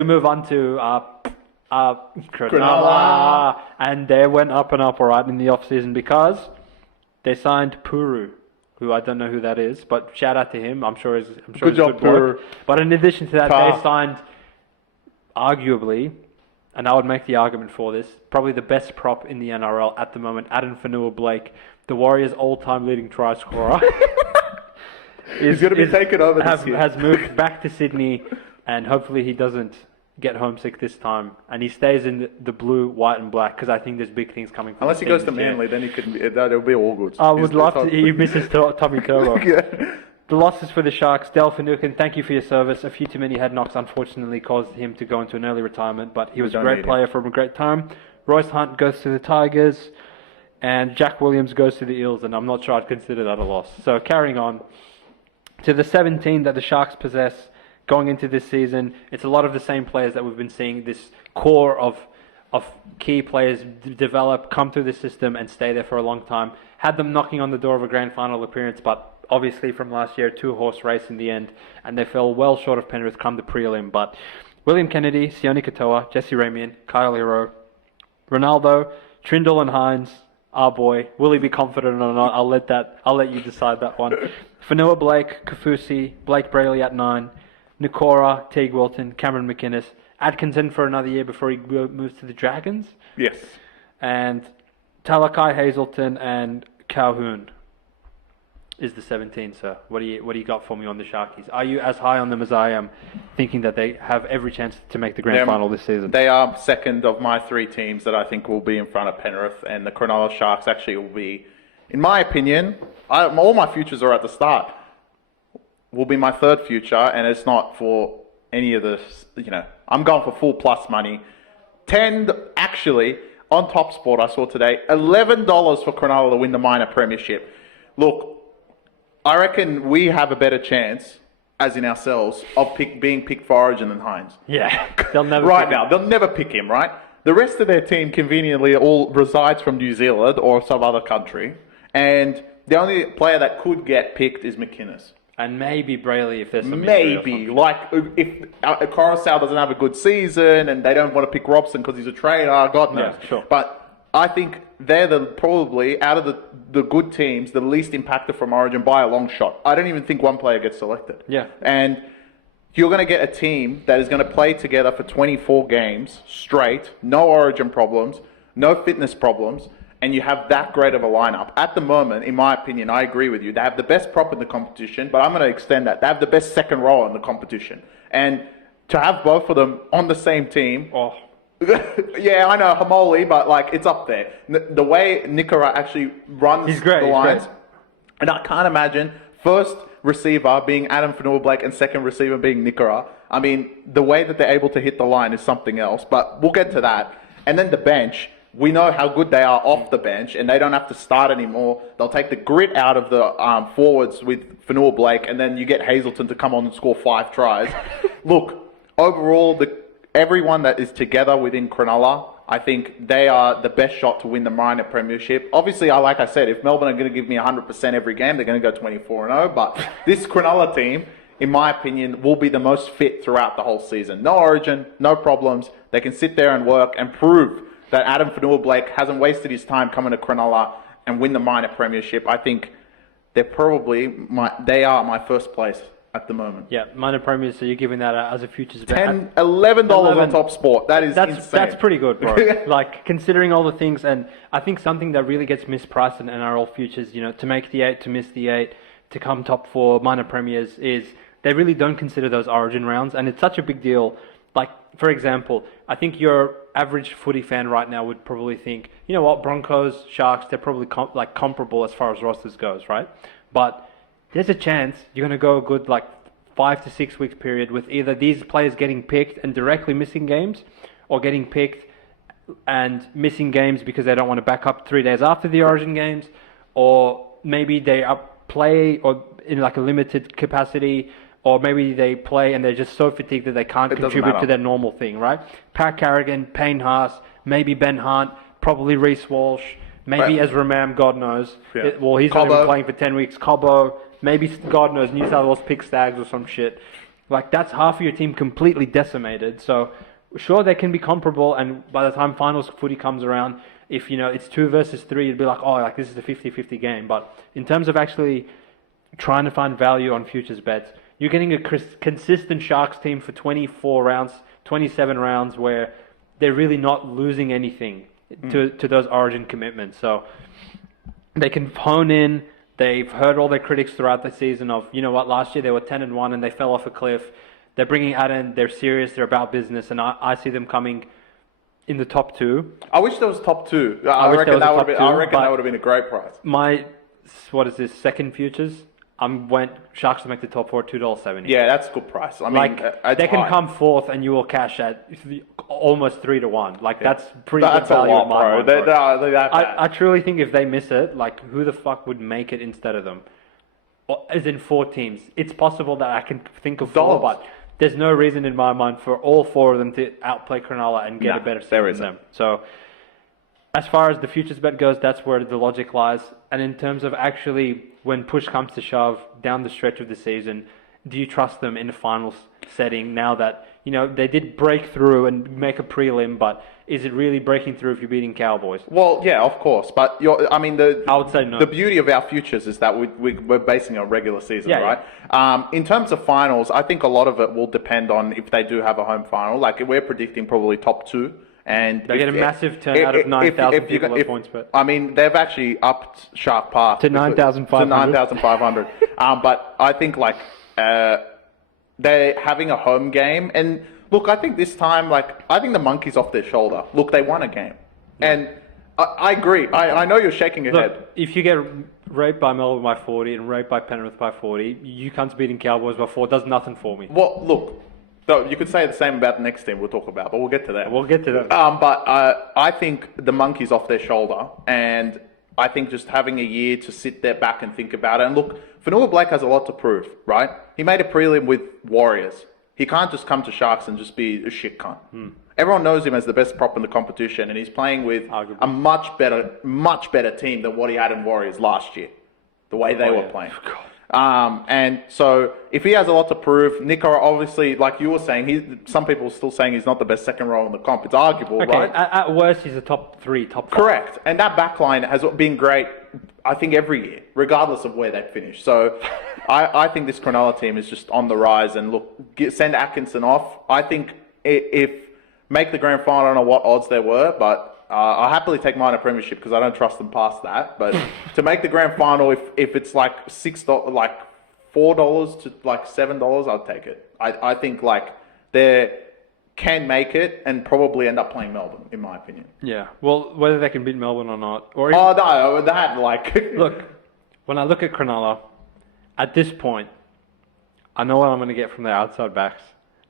We move on to Cronulla. And they went up and up, all right, in the off-season because they signed Puru, who I don't know who that is, but shout out to him. I'm sure he's Good job, Puru. But in addition to that, they signed, arguably, and I would make the argument for this, probably the best prop in the NRL at the moment, Addin Fonua-Blake, the Warriors' all-time leading try scorer. He's going to be taken over this year. Has moved back to Sydney, and hopefully he doesn't get homesick this time, and he stays in the blue, white, and black because I think there's big things coming. From Unless he goes to Manly, then it'll be all good. I would love to. He misses Tommy Turbo. Yeah. The losses for the Sharks. Del Finucane, thank you for your service. A few too many head knocks unfortunately caused him to go into an early retirement, but he was a great player from a great time. Royce Hunt goes to the Tigers, and Jack Williams goes to the Eels, and I'm not sure I'd consider that a loss. So carrying on to the 17 that the Sharks possess. Going into this season, it's a lot of the same players that we've been seeing, this core of key players develop, come through the system and stay there for a long time. Had them knocking on the door of a grand final appearance, but obviously from last year, 2-horse race in the end, and they fell well short of Penrith come the prelim. But William Kennedy, Sione Katoa, Jesse Ramian, Kyle Hero, Ronaldo, Trindle and Hynes, our boy. Will he be confident or not? I'll let you decide that one. Fonua-Blake, Kafusi, Blake Brayley at 9. Nikora, Teague Wilton, Cameron McInnes, Atkinson for another year before he moves to the Dragons. Yes. And Talakai Hazelton and Calhoun is the 17, sir. What do you got for me on the Sharkies? Are you as high on them as I am, thinking that they have every chance to make the grand final this season? They are second of my three teams that I think will be in front of Penrith, and the Cronulla Sharks actually will be, in my opinion, all my futures are at the start. Will be my third future, and it's not for any of this, I'm going for full plus money. Actually, on Top Sport I saw today, $11 for Cronulla to win the minor premiership. Look, I reckon we have a better chance, as in ourselves, of being picked for Origin than Hynes. Yeah, they'll never they'll never pick him, right? The rest of their team conveniently all resides from New Zealand or some other country, and the only player that could get picked is McInnes. And maybe Brayley if there's some maybe. Like, if Coruscant doesn't have a good season and they don't want to pick Robson because he's a trader, God knows. Yeah, sure. But I think they're probably, out of the good teams, the least impacted from Origin by a long shot. I don't even think one player gets selected. Yeah. And you're going to get a team that is going to play together for 24 games straight, no Origin problems, no fitness problems, and you have that great of a lineup. At the moment, in my opinion, I agree with you. They have the best prop in the competition, but I'm going to extend that. They have the best second row in the competition. And to have both of them on the same team... Oh. Yeah, I know, Hamoli, but it's up there. The way Nikora actually runs the lines... And I can't imagine first receiver being Addin Fonua-Blake and second receiver being Nikora. I mean, the way that they're able to hit the line is something else, but we'll get to that. And then the bench... We know how good they are off the bench, and they don't have to start anymore. They'll take the grit out of the forwards with Fonua-Blake, and then you get Hazelton to come on and score 5 tries. Look, overall, everyone that is together within Cronulla, I think they are the best shot to win the minor premiership. Obviously, like I said, if Melbourne are going to give me 100% every game, they're going to go 24-0. But this Cronulla team, in my opinion, will be the most fit throughout the whole season. No Origin, no problems. They can sit there and work and prove that Addin Fonua-Blake hasn't wasted his time coming to Cronulla and win the minor premiership. I think they are my first place at the moment. Yeah, minor premiers, so you're giving that as a futures bet. $11 on Top Sport. That's insane. That's pretty good, bro. Considering all the things, and I think something that really gets mispriced in NRL futures, to make the 8, to miss the 8, to come top 4, minor premiers, is they really don't consider those Origin rounds, and it's such a big deal. For example, I think your average footy fan right now would probably think, you know what, Broncos, Sharks, they're probably comparable as far as rosters goes, right? But there's a chance you're going to go a good 5 to 6 week period with either these players getting picked and directly missing games, or getting picked and missing games because they don't want to back up 3 days after the Origin games, or maybe they play or in a limited capacity, or maybe they play and they're just so fatigued that they can't contribute to their normal thing, right? Pat Carrigan, Payne Haas, maybe Ben Hunt, probably Reece Walsh, maybe Ezra Mam, God knows. Yeah. He's not even playing for 10 weeks. Cobbo, maybe, God knows, New South Wales pick Stags or some shit. Like, that's half of your team completely decimated. So, sure, they can be comparable, and by the time finals footy comes around, if, it's 2 versus 3, you'd be like, oh, like, this is a 50-50 game. But in terms of actually trying to find value on futures bets, you're getting a consistent Sharks team for 24 rounds, 27 rounds, where they're really not losing anything to those origin commitments. So they can hone in. They've heard all their critics throughout the season of, last year they were 10-1 and they fell off a cliff. They're bringing Addin. They're serious. They're about business. And I see them coming in the top 2. I wish there was top 2. I reckon that would have been a great price. My, second futures? Went Sharks to make the top 4 $2.70. Yeah, that's a good price. I mean, they can come fourth and you will cash at almost 3-1. Like, that's pretty good value in my mind. I truly think if they miss it, like, who the fuck would make it instead of them? As in 4 teams. It's possible that I can think of 4, but there's no reason in my mind for all 4 of them to outplay Cronulla and get a better season than them. So, as far as the futures bet goes, that's where the logic lies. And in terms of actually, when push comes to shove down the stretch of the season, do you trust them in a finals setting now that, they did break through and make a prelim, but is it really breaking through if you're beating Cowboys? Well, yeah, of course. But, I would say no. The beauty of our futures is that we're basing on regular season, right? Yeah. In terms of finals, I think a lot of it will depend on if they do have a home final. Like, we're predicting probably top 2. And they get a massive turnout of 9,000 people at points bet. I mean, they've actually upped Shark Park to 9,500. To 9,500. But I think they're having a home game, and look, I think this time, I think the monkey's off their shoulder. Look, they won a game, and I agree. I know you're shaking your head. If you get raped by Melbourne by 40 and raped by Penrith by 40, you can't beating Cowboys by 4. It does nothing for me. Well, look. So you could say the same about the next team we'll talk about, but we'll get to that. But I think the monkey's off their shoulder, and I think just having a year to sit there back and think about it. And look, Fonua-Blake has a lot to prove, right? He made a prelim with Warriors. He can't just come to Sharks and just be a shit cunt. Everyone knows him as the best prop in the competition, and he's playing with a much better team than what he had in Warriors last year, the way they were playing. And so if he has a lot to prove, Nicho, obviously, like you were saying, some people are still saying he's not the best second row in the comp. It's arguable, right? At worst, he's a top 3, top 5. Correct. And that backline has been great, I think, every year, regardless of where they finish. So I think this Cronulla team is just on the rise. And look, send Atkinson off. I think if make the grand final, I don't know what odds there were, but I'll happily take minor premiership because I don't trust them past that. But to make the grand final, if it's like $6, like $4 to like $7, I'll take it. I think they can make it and probably end up playing Melbourne, in my opinion. Yeah. Well, whether they can beat Melbourne or not, or no, that look, when I look at Cronulla, at this point, I know what I'm going to get from their outside backs.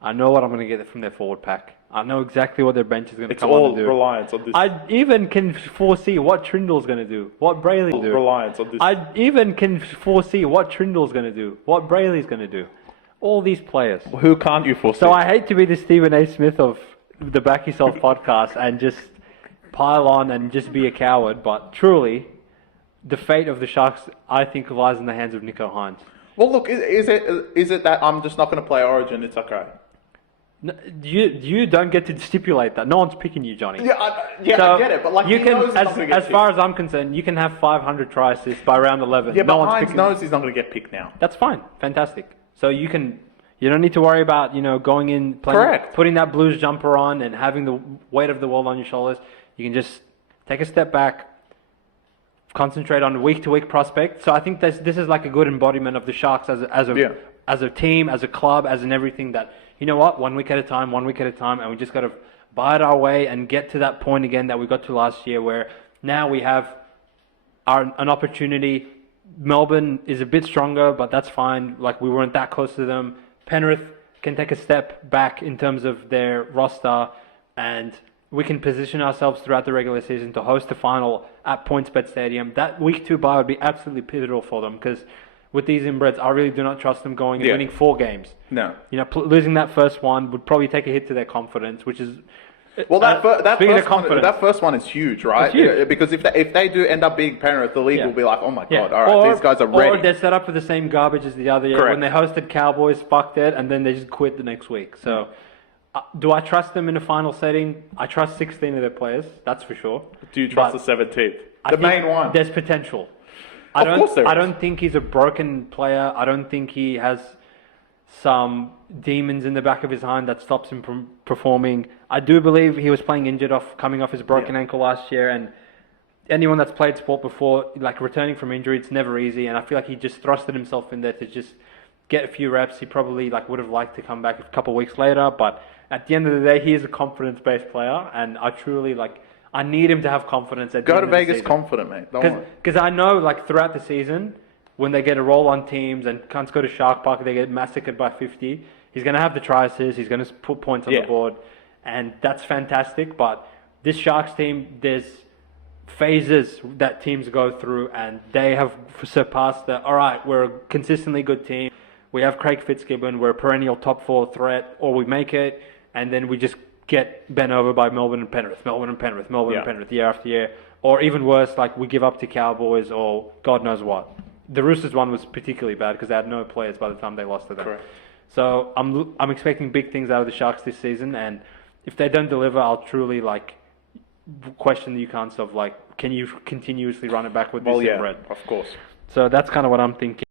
I know what I'm going to get from their forward pack. I know exactly what their bench is going to come on to do. It's all reliance on this. I even can foresee what Trindle's going to do, what Brayley's going to do. Reliance on this. I even can foresee what Trindle's going to do, what Brayley's going to do. All these players. Who can't you foresee? So I hate to be the Stephen A. Smith of the Back Yourself podcast and just pile on and just be a coward, but truly, the fate of the Sharks, I think, lies in the hands of Nicho Hynes. Well, look, is it that I'm just not going to play Origin? It's okay. No, you don't get to stipulate that. No one's picking you, Johnny. So I get it, but you can, as far as I'm concerned, you can have 500 try assists by round 11. Yeah, but Hynes knows he's not going to get picked now. That's fine, fantastic. So you don't need to worry about going in, putting that Blues jumper on, and having the weight of the world on your shoulders. You can just take a step back, concentrate on week-to-week prospect. So I think this is like a good embodiment of the Sharks as a team, as a club, as in everything that. You know what? 1 week at a time, and we just got to bide our way and get to that point again that we got to last year where now we have an opportunity. Melbourne is a bit stronger, but that's fine. Like, we weren't that close to them. Penrith can take a step back in terms of their roster, and we can position ourselves throughout the regular season to host the final at PointsBet Stadium. That week 2 bye would be absolutely pivotal for them because with these inbreds, I really do not trust them going and winning 4 games. No. Losing that first one would probably take a hit to their confidence, which is Well, Speaking of confidence, that first one is huge, right? It's huge. Yeah, because if they do end up being Penrith, the league will be like, oh my god, all right, or, these guys are ready. Or they're set up for the same garbage as the other year. Correct. When they hosted Cowboys, fucked it, and then they just quit the next week. So, do I trust them in a final setting? I trust 16 of their players, that's for sure. Do you trust the 17th? The main one. There's potential. Of course there is. I don't think he's a broken player. I don't think he has some demons in the back of his mind that stops him from performing. I do believe he was playing injured coming off his broken ankle last year, and anyone that's played sport before, like returning from injury, it's never easy, and I feel like he just thrusted himself in there to just get a few reps. He probably would have liked to come back a couple of weeks later, but at the end of the day, he is a confidence-based player, and I truly I need him to have confidence at the end of the season. Go to Vegas confident, mate. Don't worry. Because I know, throughout the season, when they get a roll on teams and can't go to Shark Park, they get massacred by 50. He's going to have the try assists. He's going to put points on the board, and that's fantastic. But this Sharks team, there's phases that teams go through, and they have surpassed that. All right, we're a consistently good team. We have Craig Fitzgibbon. We're a perennial top 4 threat, or we make it, and then we just get bent over by Melbourne and Penrith year after year. Or even worse, we give up to Cowboys or God knows what. The Roosters one was particularly bad because they had no players by the time they lost to them. Correct. So I'm expecting big things out of the Sharks this season, and if they don't deliver, I'll truly question the accounts of can you continuously run it back with this red? Of course. So that's kind of what I'm thinking.